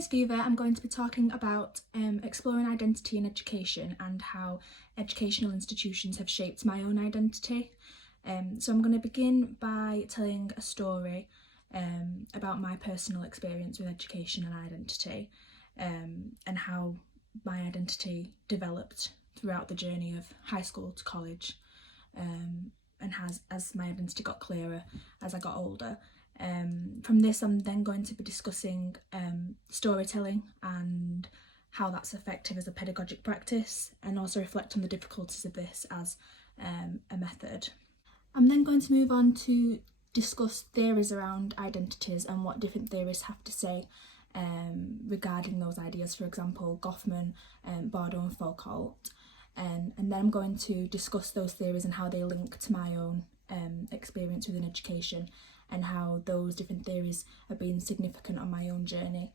this video I'm going to be talking about exploring identity in education and how educational institutions have shaped my own identity. So I'm going to begin by telling a story about my personal experience with education and identity, and how my identity developed throughout the journey of high school to college, and as my identity got clearer as I got older. From this, I'm then going to be discussing storytelling and how that's effective as a pedagogic practice, and also reflect on the difficulties of this as a method. I'm then going to move on to discuss theories around identities and what different theorists have to say regarding those ideas, for example, Goffman, Bardo and Foucault. And then I'm going to discuss those theories and how they link to my own experience within education, and how those different theories have been significant on my own journey.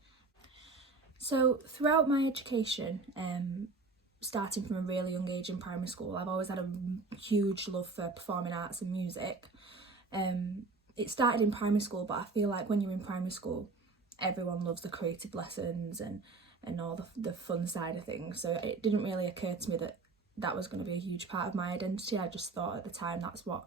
So throughout my education, starting from a really young age in primary school, I've always had a huge love for performing arts and music. It started in primary school, but I feel like when you're in primary school, everyone loves the creative lessons and all the fun side of things. So it didn't really occur to me that was going to be a huge part of my identity. I just thought at the time that's what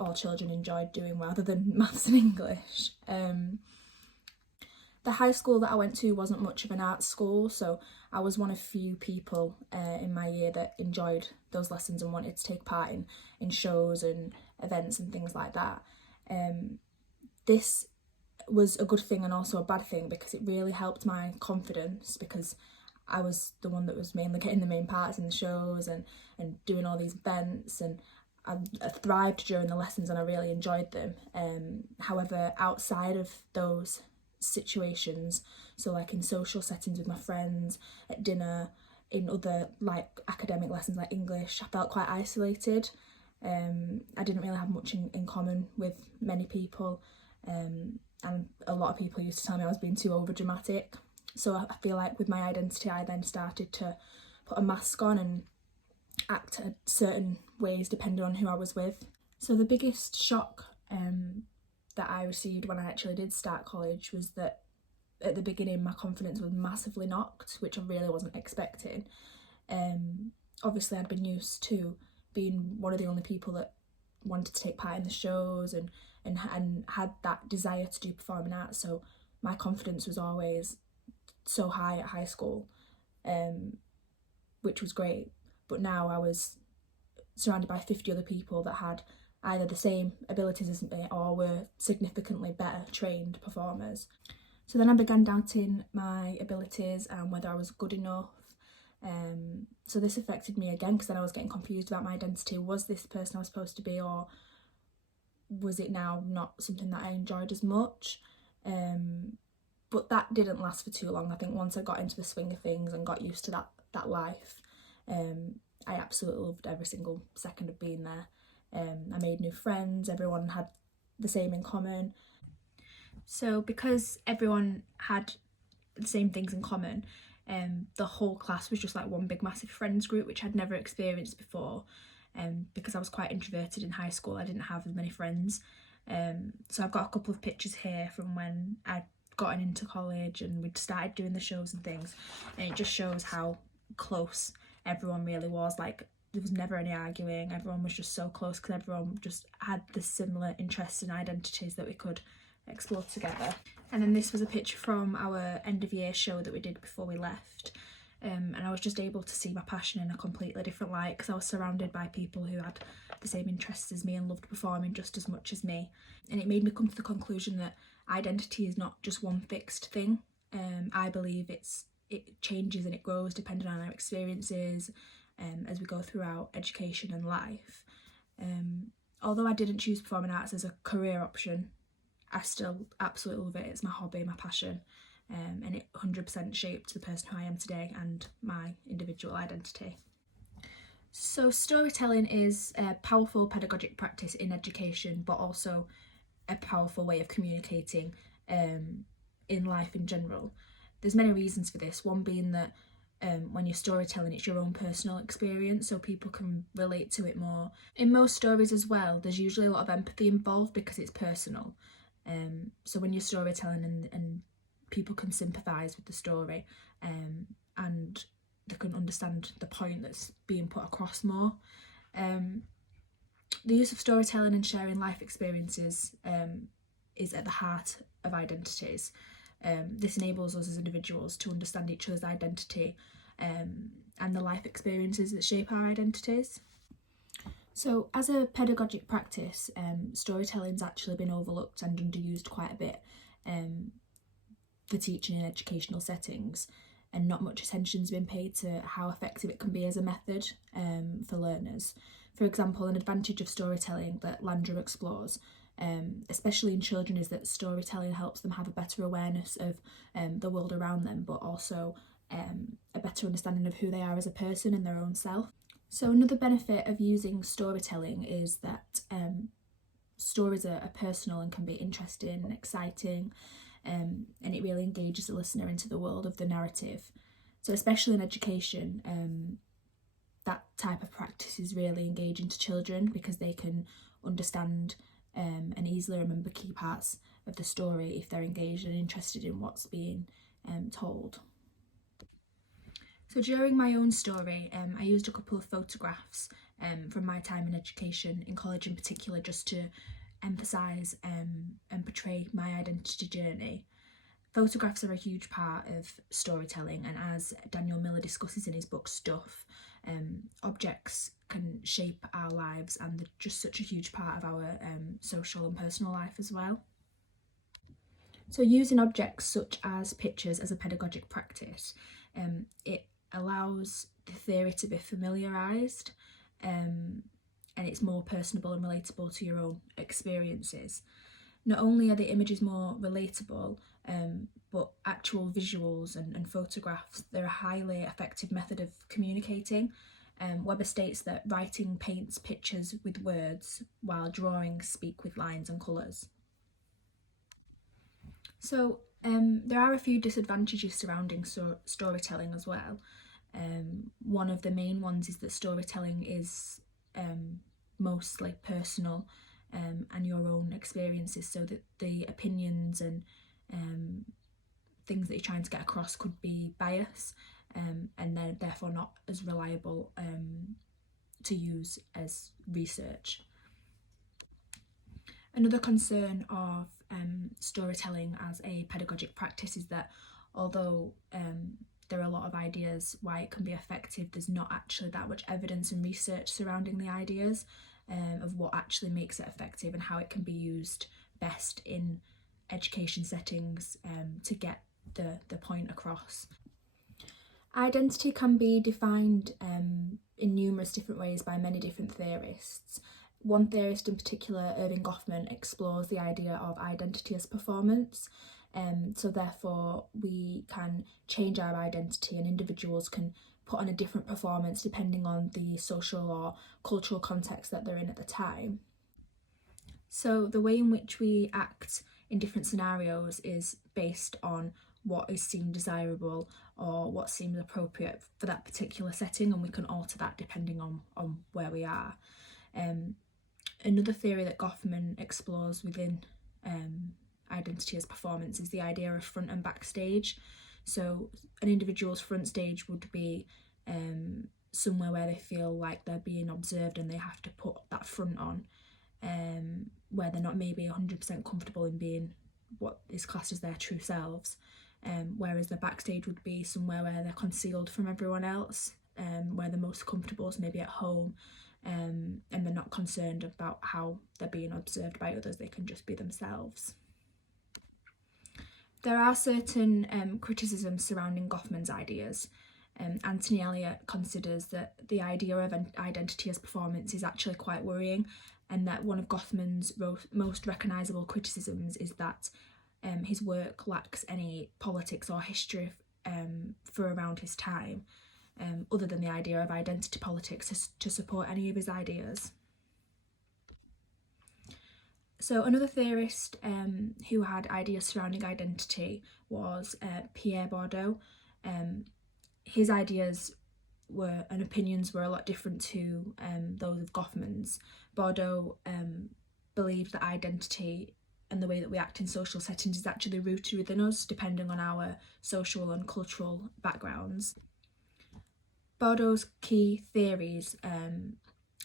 all children enjoyed doing rather than maths and English. The high school that I went to wasn't much of an arts school, so I was one of few people in my year that enjoyed those lessons and wanted to take part in shows and events and things like that. This was a good thing and also a bad thing, because it really helped my confidence, because I was the one that was mainly getting the main parts in the shows and doing all these events, and I thrived during the lessons and I really enjoyed them. However, outside of those situations, so like in social settings with my friends, at dinner, in other like academic lessons like English, I felt quite isolated. I didn't really have much in common with many people, and a lot of people used to tell me I was being too over dramatic. So I feel like with my identity I then started to put a mask on and act certain ways depending on who I was with. So the biggest shock that I received when I actually did start college was that at the beginning my confidence was massively knocked, which I really wasn't expecting. Obviously I'd been used to being one of the only people that wanted to take part in the shows and had that desire to do performing arts, so my confidence was always so high at high school, which was great. But now I was surrounded by 50 other people that had either the same abilities as me or were significantly better trained performers. So then I began doubting my abilities and whether I was good enough. So this affected me again, because then I was getting confused about my identity. Was this the person I was supposed to be, or was it now not something that I enjoyed as much? But that didn't last for too long. I think once I got into the swing of things and got used to that life, I absolutely loved every single second of being there. I made new friends, everyone had the same in common. So because everyone had the same things in common, the whole class was just like one big massive friends group, which I'd never experienced before. Because I was quite introverted in high school, I didn't have as many friends. So I've got a couple of pictures here from when I'd gotten into college and we'd started doing the shows and things, and it just shows how close everyone really was. Like, there was never any arguing, everyone was just so close because everyone just had the similar interests and identities that we could explore together. And then this was a picture from our end of year show that we did before we left, and I was just able to see my passion in a completely different light, because I was surrounded by people who had the same interests as me and loved performing just as much as me. And it made me come to the conclusion that identity is not just one fixed thing. I believe it changes and it grows depending on our experiences as we go throughout education and life. Although I didn't choose performing arts as a career option, I still absolutely love it. It's my hobby, my passion, and it 100% shaped the person who I am today and my individual identity. So storytelling is a powerful pedagogic practice in education, but also a powerful way of communicating in life in general. There's many reasons for this, one being that when you're storytelling, it's your own personal experience, so people can relate to it more. In most stories as well, there's usually a lot of empathy involved because it's personal. So when you're storytelling and people can sympathise with the story, and they can understand the point that's being put across more. The use of storytelling and sharing life experiences is at the heart of identities. This enables us as individuals to understand each other's identity and the life experiences that shape our identities. So as a pedagogic practice, storytelling's actually been overlooked and underused quite a bit for teaching in educational settings, and not much attention's been paid to how effective it can be as a method for learners. For example, an advantage of storytelling that Landrum explores, especially in children, is that storytelling helps them have a better awareness of the world around them, but also a better understanding of who they are as a person and their own self. So another benefit of using storytelling is that stories are personal and can be interesting and exciting, and it really engages the listener into the world of the narrative. So especially in education, that type of practice is really engaging to children because they can understand and easily remember key parts of the story if they're engaged and interested in what's being told. So during my own story, I used a couple of photographs from my time in education, in college in particular, just to emphasise and portray my identity journey. Photographs are a huge part of storytelling, and as Daniel Miller discusses in his book Stuff, objects can shape our lives, and they're just such a huge part of our social and personal life as well. So using objects such as pictures as a pedagogic practice, it allows the theory to be familiarised, and it's more personable and relatable to your own experiences. Not only are the images more relatable, but actual visuals and photographs, they're a highly effective method of communicating. Weber states that writing paints pictures with words, while drawings speak with lines and colours. So there are a few disadvantages surrounding storytelling as well. One of the main ones is that storytelling is mostly personal and your own experiences, so that the opinions and things that you're trying to get across could be biased, and they're therefore not as reliable to use as research. Another concern of storytelling as a pedagogic practice is that although there are a lot of ideas why it can be effective, there's not actually that much evidence and research surrounding the ideas of what actually makes it effective and how it can be used best in education settings to get the point across. Identity can be defined in numerous different ways by many different theorists. One theorist in particular, Irving Goffman, explores the idea of identity as performance. So therefore we can change our identity, and individuals can put on a different performance depending on the social or cultural context that they're in at the time. So the way in which we act in different scenarios is based on what is seen desirable or what seems appropriate for that particular setting, and we can alter that depending on where we are. Another theory that Goffman explores within identity as performance is the idea of front and backstage. So an individual's front stage would be somewhere where they feel like they're being observed and they have to put that front on, where they're not maybe 100% comfortable in being what is classed as their true selves, whereas the backstage would be somewhere where they're concealed from everyone else, where they're most comfortable, so maybe at home, and they're not concerned about how they're being observed by others, they can just be themselves. There are certain criticisms surrounding Goffman's ideas. Anthony Elliot considers that the idea of an identity as performance is actually quite worrying, and that one of Goffman's most recognisable criticisms is that his work lacks any politics or history for around his time, other than the idea of identity politics to support any of his ideas. So another theorist who had ideas surrounding identity was Pierre Bourdieu. His ideas and opinions were a lot different to those of Goffman's. Bourdieu believed that identity and the way that we act in social settings is actually rooted within us, depending on our social and cultural backgrounds. Bordeaux's key theories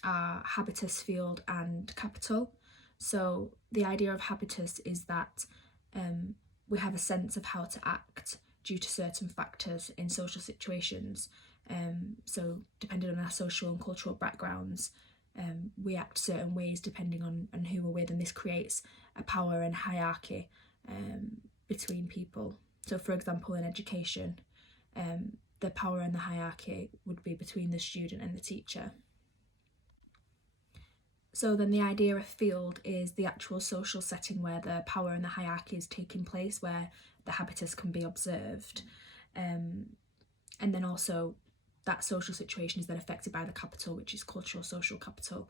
are habitus, field, and capital. So the idea of habitus is that we have a sense of how to act due to certain factors in social situations. So depending on our social and cultural backgrounds, we act certain ways depending on who we're with, and this creates a power and hierarchy between people. So for example, in education, the power and the hierarchy would be between the student and the teacher. So then the idea of field is the actual social setting where the power and the hierarchy is taking place, where the habitus can be observed. And then also that social situation is then affected by the capital, which is cultural social capital.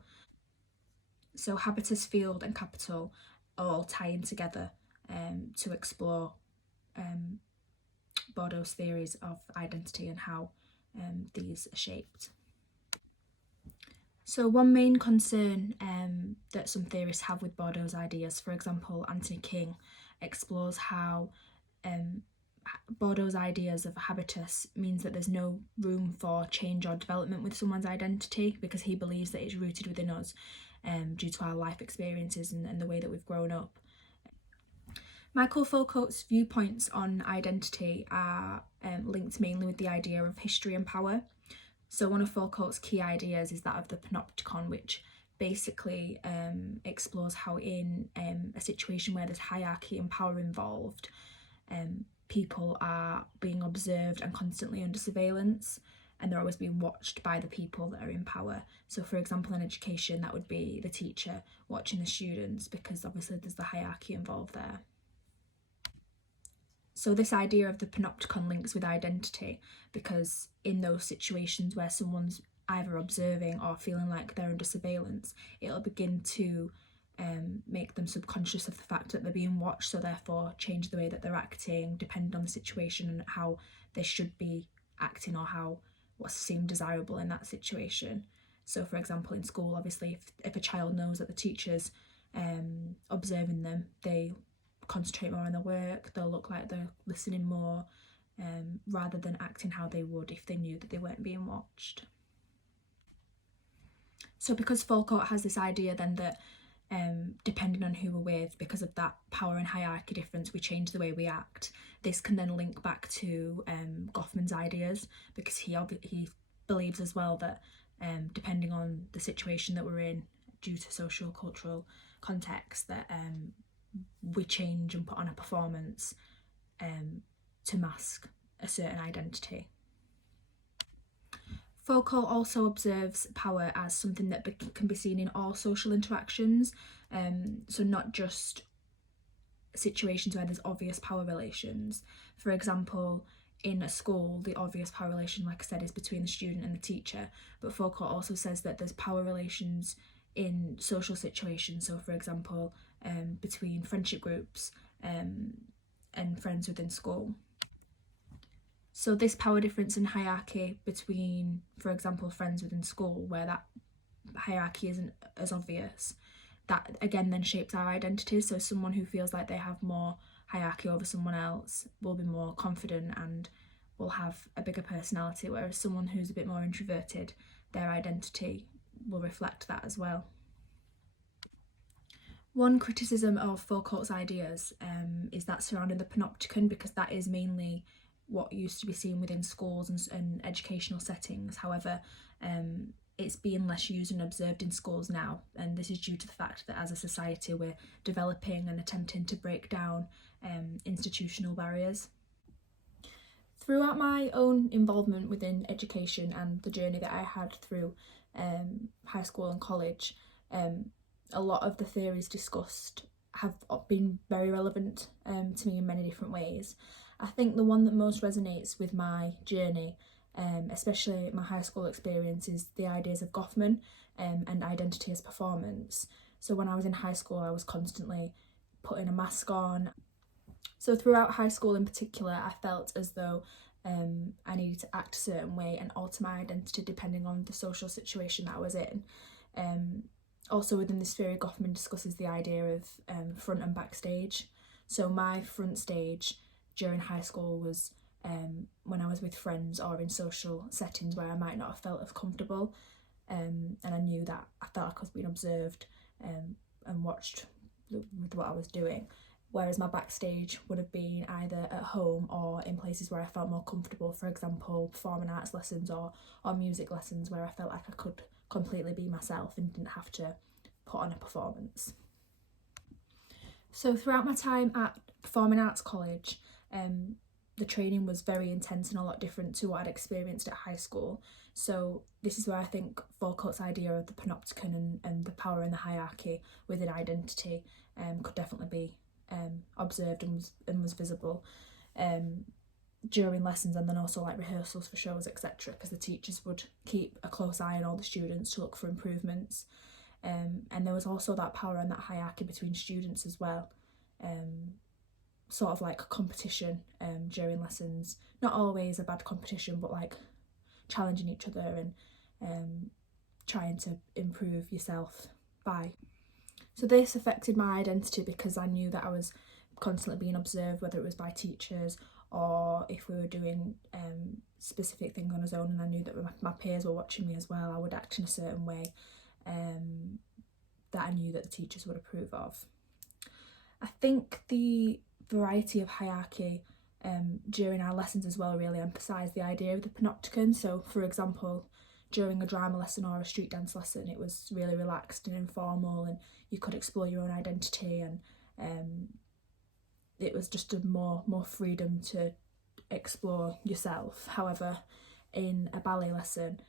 So habitus, field and capital all tie in together to explore Bordeaux's theories of identity and how these are shaped. So one main concern that some theorists have with Bordeaux's ideas, for example, Anthony King explores how Bordeaux's ideas of habitus means that there's no room for change or development with someone's identity, because he believes that it's rooted within us due to our life experiences and the way that we've grown up. Michael Foucault's viewpoints on identity are linked mainly with the idea of history and power. So one of Foucault's key ideas is that of the panopticon, which basically explores how in a situation where there's hierarchy and power involved, people are being observed and constantly under surveillance, and they're always being watched by the people that are in power. So for example, in education, that would be the teacher watching the students, because obviously there's the hierarchy involved there. So this idea of the panopticon links with identity, because in those situations where someone's either observing or feeling like they're under surveillance, it'll begin to make them subconscious of the fact that they're being watched, so therefore change the way that they're acting depending on the situation and how they should be acting, or what's seemed desirable in that situation. So for example, in school, obviously if a child knows that the teacher's observing them, they concentrate more on their work, they'll look like they're listening more, rather than acting how they would if they knew that they weren't being watched. So because Foucault has this idea then that depending on who we're with, because of that power and hierarchy difference, we change the way we act. This can then link back to Goffman's ideas, because he believes as well that depending on the situation that we're in, due to social cultural context, that we change and put on a performance to mask a certain identity. Foucault also observes power as something that can be seen in all social interactions, so not just situations where there's obvious power relations. For example, in a school, the obvious power relation, like I said, is between the student and the teacher, but Foucault also says that there's power relations in social situations, so for example, between friendship groups and friends within school. So this power difference and hierarchy between, for example, friends within school, where that hierarchy isn't as obvious, that again then shapes our identities. So someone who feels like they have more hierarchy over someone else will be more confident and will have a bigger personality, whereas someone who's a bit more introverted, their identity will reflect that as well. One criticism of Foucault's ideas is that surrounding the panopticon, because that is mainly what used to be seen within schools and educational settings. However, it's being less used and observed in schools now, and this is due to the fact that as a society we're developing and attempting to break down institutional barriers. Throughout my own involvement within education and the journey that I had through high school and college, a lot of the theories discussed have been very relevant to me in many different ways. I think the one that most resonates with my journey, especially my high school experience, is the ideas of Goffman and identity as performance. So when I was in high school, I was constantly putting a mask on. So throughout high school in particular, I felt as though I needed to act a certain way and alter my identity depending on the social situation that I was in. Also within this theory, Goffman discusses the idea of front and backstage. So my front stage during high school was when I was with friends or in social settings where I might not have felt as comfortable, and I knew that I felt like I was being observed and watched with what I was doing. Whereas my backstage would have been either at home or in places where I felt more comfortable, for example, performing arts lessons or music lessons, where I felt like I could completely be myself and didn't have to put on a performance. So throughout my time at Performing Arts College, the training was very intense and a lot different to what I'd experienced at high school. So this is where I think Foucault's idea of the panopticon and the power and the hierarchy within identity could definitely be observed and was visible during lessons, and then also like rehearsals for shows, etc., because the teachers would keep a close eye on all the students to look for improvements. And there was also that power and that hierarchy between students as well, sort of like competition during lessons. Not always a bad competition, but like challenging each other and trying to improve yourself by. So this affected my identity because I knew that I was constantly being observed, whether it was by teachers or if we were doing specific things on our own, and I knew that my peers were watching me as well. I would act in a certain way that I knew that the teachers would approve of. I think the variety of hierarchy during our lessons as well really emphasised the idea of the panopticon. So for example, during a drama lesson or a street dance lesson, it was really relaxed and informal, and you could explore your own identity, and it was just a more freedom to explore yourself. However, in a ballet lesson,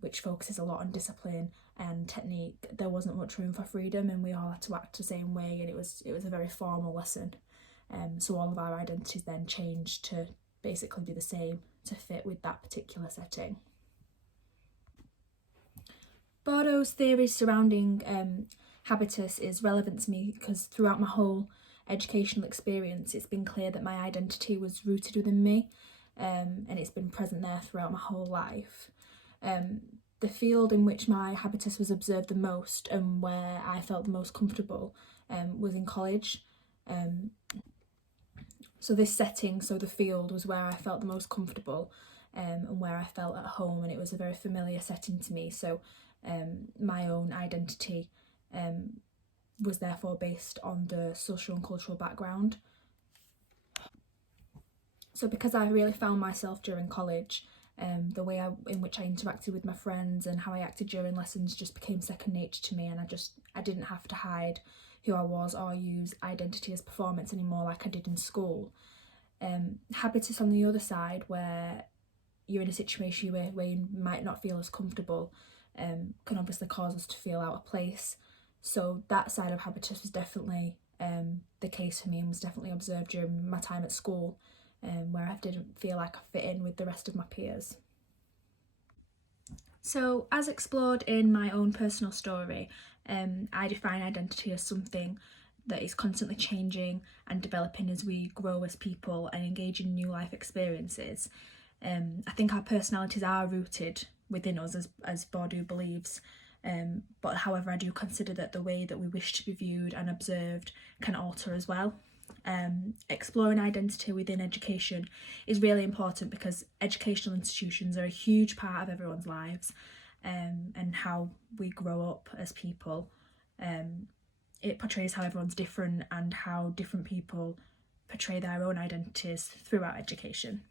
which focuses a lot on discipline and technique, there wasn't much room for freedom, and we all had to act the same way, and it was a very formal lesson. So all of our identities then changed to basically be the same to fit with that particular setting. Bordeaux's theories surrounding habitus is relevant to me because throughout my whole educational experience, it's been clear that my identity was rooted within me, and it's been present there throughout my whole life. The field in which my habitus was observed the most and where I felt the most comfortable was in college. So this setting, so the field, was where I felt the most comfortable and where I felt at home, and it was a very familiar setting to me. So my own identity was therefore based on the social and cultural background. So because I really found myself during college, the way in which I interacted with my friends and how I acted during lessons just became second nature to me, and I didn't have to hide who I was or use identity as performance anymore like I did in school. Habitus on the other side, where you're in a situation where you might not feel as comfortable, can obviously cause us to feel out of place. So that side of habitus was definitely the case for me, and was definitely observed during my time at school, where I didn't feel like I fit in with the rest of my peers. So as explored in my own personal story, I define identity as something that is constantly changing and developing as we grow as people and engage in new life experiences. I think our personalities are rooted within us, as Bordeaux believes, but however I do consider that the way that we wish to be viewed and observed can alter as well. Exploring identity within education is really important because educational institutions are a huge part of everyone's lives, and how we grow up as people. It portrays how everyone's different and how different people portray their own identities throughout education.